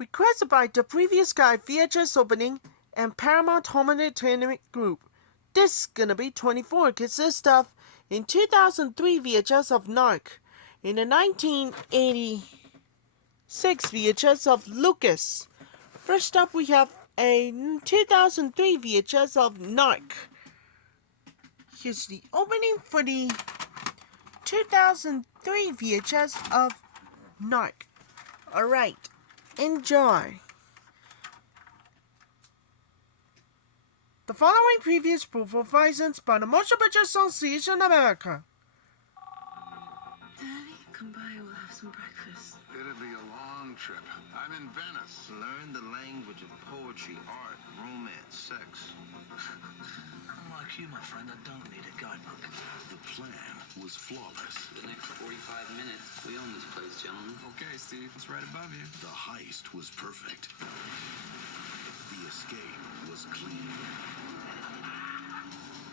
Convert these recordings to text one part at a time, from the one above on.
Requested by the previous guy VHS opening and Paramount Home Entertainment Group. This is gonna be 24. Consists of in 2003 VHS of Narc, in the 1986 VHS of Lucas. First up, we have a 2003 VHS of Narc. Here's the opening for the 2003 VHS of Narc. Alright, enjoy. The following previous proof of license by the Motion Picture Association of America. Daddy, come by, we'll have some breakfast. It'll be a long trip. I'm in Venice. Learn the language of poetry, art, romance, sex. Unlike you, my friend, I don't need a guidebook. The plan was flawless. The next 45 minutes, we own this place, gentlemen. Okay, Steve, it's right above you. The heist was perfect. The escape was clean.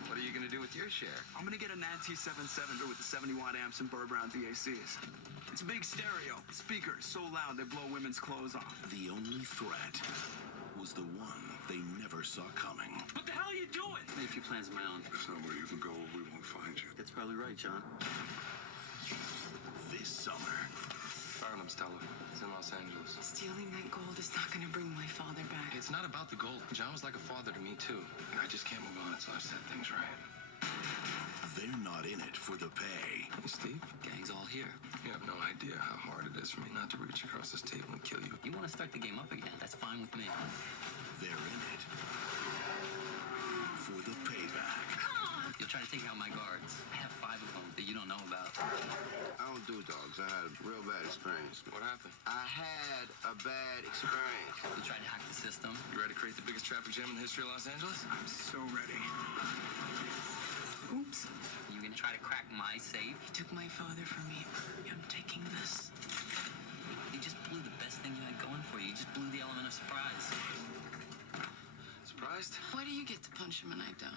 What are you gonna do with your share? I'm gonna get a Nancy 77 with the 70-watt amps and burr brown VACs. It's a big stereo. Speakers so loud they blow women's clothes off. The only threat was the one they never saw coming. What the hell are you doing? I made a few plans of my own. There's nowhere you can go where we won't find you. That's probably right, John. This summer, Found him, Stella. It's in Los Angeles. Stealing that gold is not gonna bring my father back. It's not about the gold. John was like a father to me, too. And I just can't move on until I've set things right. they're not in it for the pay. Hey, Steve, Gang's all here. you have no idea how hard it is for me not to reach across this table and kill you. You want to start the game up again? That's fine with me. They're in it for the payback. You'll try to take out my guards. I have 5 of them that you don't know about. I don't do dogs. I had a real bad experience. What happened? I had a bad experience. You tried to hack the system. You ready to create the biggest traffic jam in the history of Los Angeles? I'm so ready. Oops. You gonna try to crack my safe? He took my father from me. I'm taking this. You just blew the best thing you had going for you. You just blew the element of surprise. Surprised? Why do you get to punch him and I don't?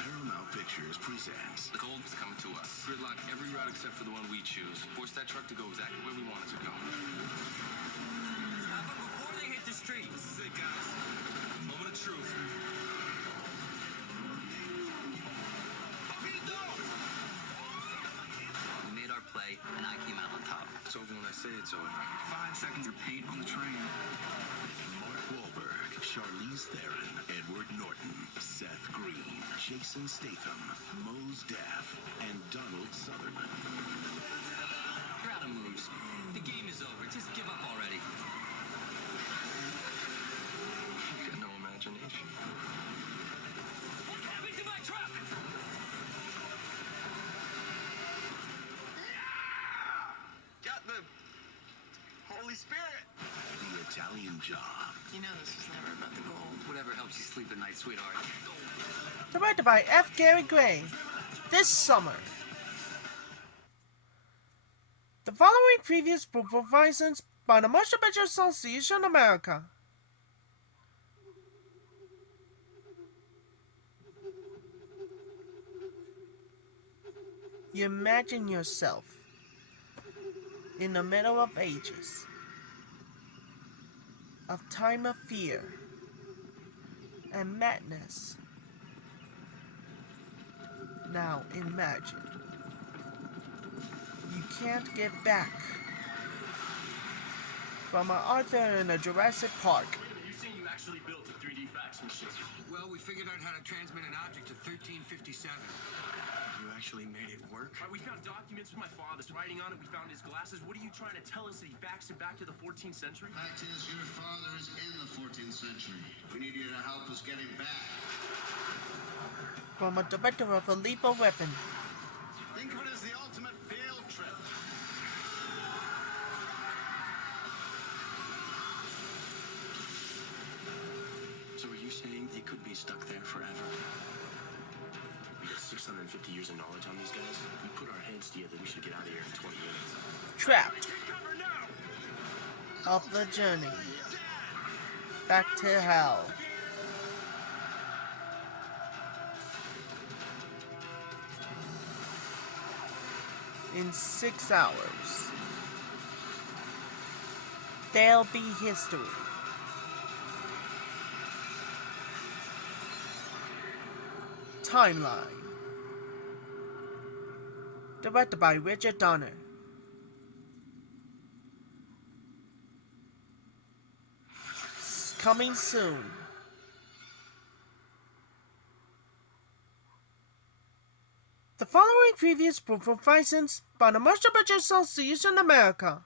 Paramount Pictures presents The gold is coming to us. Gridlock every route except for the one we choose. Force that truck to go exactly where we want it to go. Stop them before they hit the street. This is it, guys. Moment of truth. Open the door! We made our play, and I came out on top. It's over when I say it's over. 5 seconds of paint on the train. Mark Wahlberg, Charlize Theron, Edward Norton, Seth Green, Jason Statham, Mose Def, and Donald Sutherland. You're out of moves. The game is over. Just give up already. You got no imagination. What happened to my truck? Got the Holy Spirit. The Italian Job. You know this is never about the gold. Whatever helps you sleep at night, sweetheart. Directed by F. Gary Gray. This summer. The following previous proof of license by the Motion Picture Association of America. You imagine yourself in the middle of ages, of time of fear and madness. Now imagine you can't get back from an Arthur in a Jurassic Park. You say you actually built a 3D fax machine. Well, we figured out how to transmit an object to 1357. You actually made it work? Right, we found documents with my father's writing on it. We found his glasses. What are you trying to tell us that he faxed it back to the 14th century? Fact is, your father is in the 14th century. We need you to help us get him back. From a director of a lethal weapon. Think of it as the ultimate field trip. So are you saying he could be stuck there forever? We got 650 years of knowledge on these guys. We put our heads together. We should get out of here in 20 minutes. Trapped off the journey back to hell. In 6 hours. There'll be history. Timeline. Directed by Richard Donner. Coming soon. The following previews were licensed by the Motion Picture Association America.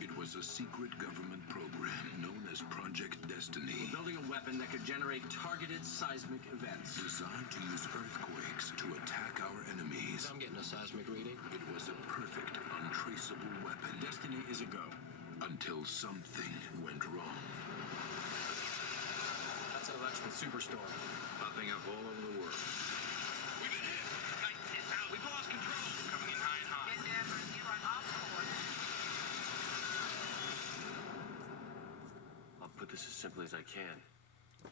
It was a secret government program known as Project Destiny, Building a weapon that could generate targeted seismic events. designed to use earthquakes to attack our enemies. I'm getting a seismic reading. It was a perfect, untraceable weapon. Destiny is a go. Until something went wrong. That's an electrical superstorm. Popping up all over the world. We've been hit. Tight 10 now. We've lost control. Coming in high and high. Endeavor, you are off course. I'll put this as simply as I can.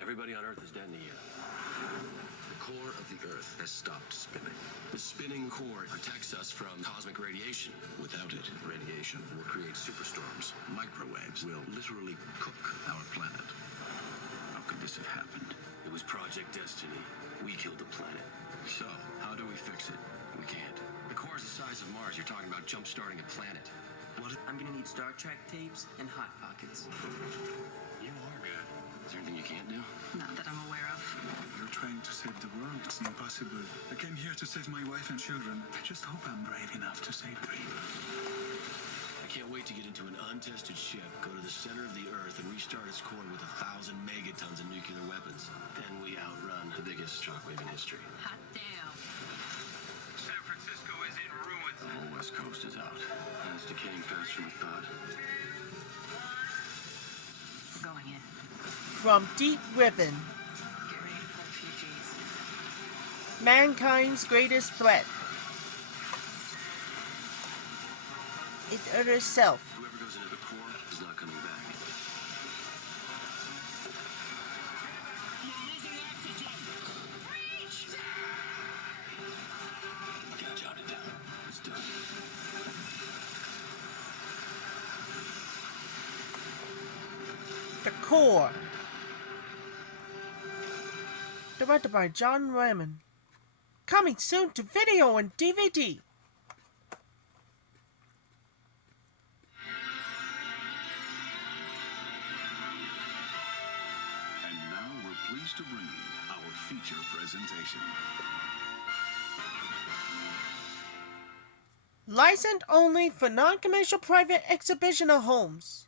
Everybody on Earth is dead in a year. The core of the Earth has stopped spinning. The spinning core protects us from cosmic radiation. Without it, radiation will create superstorms. Microwaves will literally cook our planet. How could this have happened? It was Project Destiny. We killed the planet. So, how do we fix it? We can't. The core is the size of Mars. You're talking about jump-starting a planet. What? I'm gonna need Star Trek tapes and Hot Pockets. You are good. Is there anything you can't do? Not that I'm aware of. You're trying to save the world. It's impossible. I came here to save my wife and children. I just hope I'm brave enough to save three. I can't wait to get into an untested ship, go to the center of the Earth, and restart its core with 1,000 megatons of nuclear weapons. Then we outrun the biggest shockwave in history. Hot damn. San Francisco is in ruins. The whole West Coast is out. And it's decaying faster than we thought. We're going in. From Deep Ribbon. Get ready for refugees. Mankind's greatest threat. It herself. Whoever goes into the core is not coming back. Got a job to do. It's done. The Core. Directed by John Raymond. Coming soon to video and DVD. And now we're pleased to bring you our feature presentation. Licensed only for non-commercial private exhibition of homes.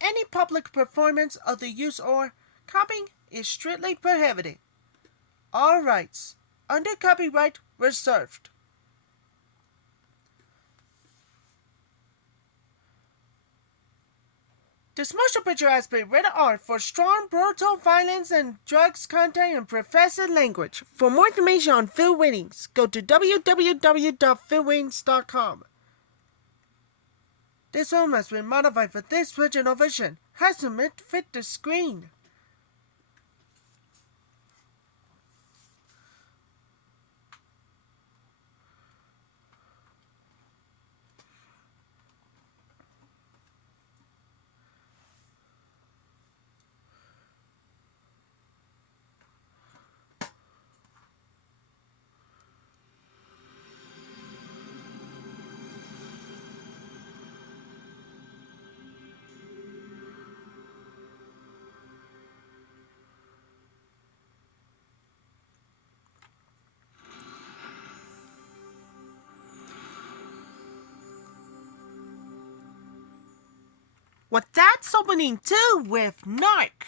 Any public performance of the use or copying is strictly prohibited. All rights under copyright reserved. This motion picture has been rated R for strong, brutal violence and drugs content and professed language. For more information on Phil Winnings, go to www.philwinnings.com. This film has been modified for this original version. Has to fit the screen. Well, that's opening too with Narc.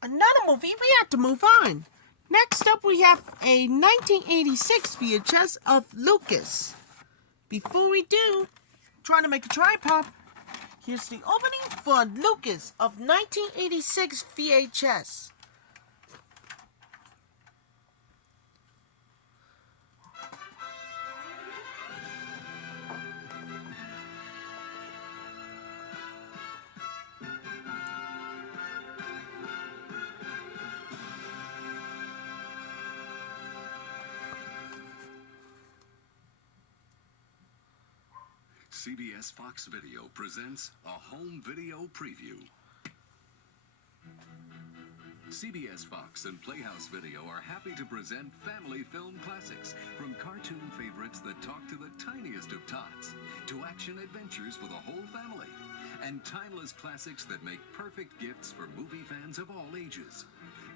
Another movie, we have to move on. Next up, we have a 1986 VHS of Lucas. Before we do, trying to make a tripod, here's the opening for Lucas of 1986 VHS. CBS Fox Video presents a home video preview. CBS Fox and Playhouse Video are happy to present family film classics, from cartoon favorites that talk to the tiniest of tots, to action adventures for the whole family, and timeless classics that make perfect gifts for movie fans of all ages.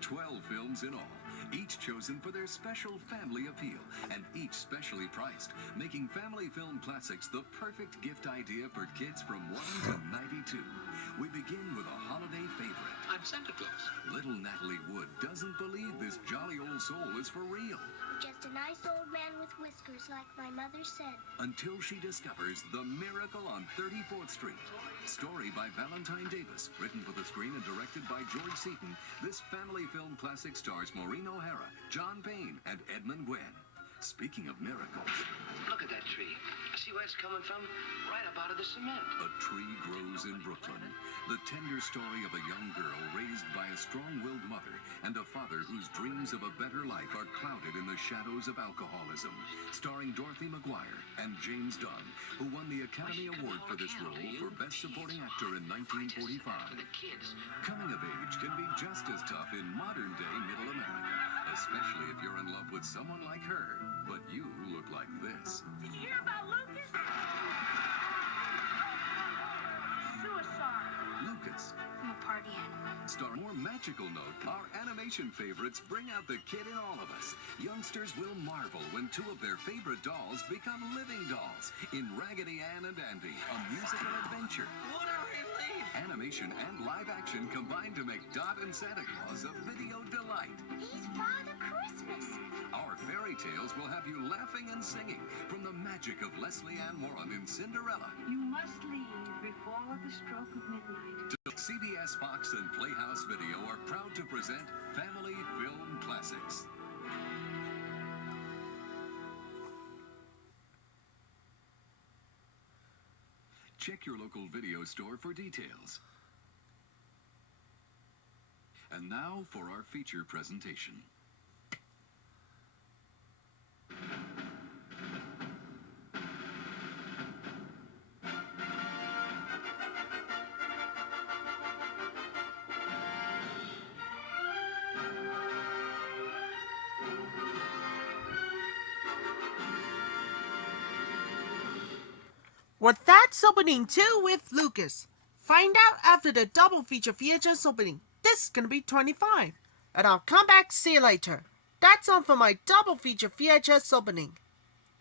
12 films in all, each chosen for their special family appeal, and each specially priced, making family film classics the perfect gift idea for kids from 1 to 92. We begin with a holiday favorite. I'm Santa Claus. Little Natalie Wood doesn't believe this jolly old soul is for real, Just a nice old man with whiskers, like my mother said. until she discovers The Miracle on 34th Street. Story by Valentine Davis, written for the screen and directed by George Seaton, this family film classic stars Maureen O'Hara, John Payne, and Edmund Gwenn. Speaking of miracles, Look at that tree. See where it's coming from? Right up out of the cement. a tree grows in Brooklyn. The tender story of a young girl raised by a strong-willed mother and a father whose dreams of a better life are clouded in the shadows of alcoholism. Starring Dorothy McGuire and James Dunn, who won the Academy Award for this role for Best Supporting Actor in 1945. For the kids. Coming of age can be just as tough in modern-day Middle America, especially if you're in love with someone like her, but you look like this. Did you hear about Lucas? Suicide. Lucas. I'm a party animal. Star more magical note, our animation favorites bring out the kid in all of us. Youngsters will marvel when two of their favorite dolls become living dolls in Raggedy Ann and Andy, a musical adventure. What a relief! Animation and live action combine to make Dot and Santa Claus a video delight. He's Father Christmas. Our fairy tales will have you laughing and singing from the magic of Leslie Ann Warren in Cinderella. You must leave before the stroke of midnight. CBS Fox and Playhouse Video are proud to present Family Film Classics. Check your local video store for details. And now for our feature presentation. What that's opening 2 with Lucas. Find out after the double feature VHS opening. This is gonna be 25. And I'll come back, see you later. That's all for my double feature VHS opening.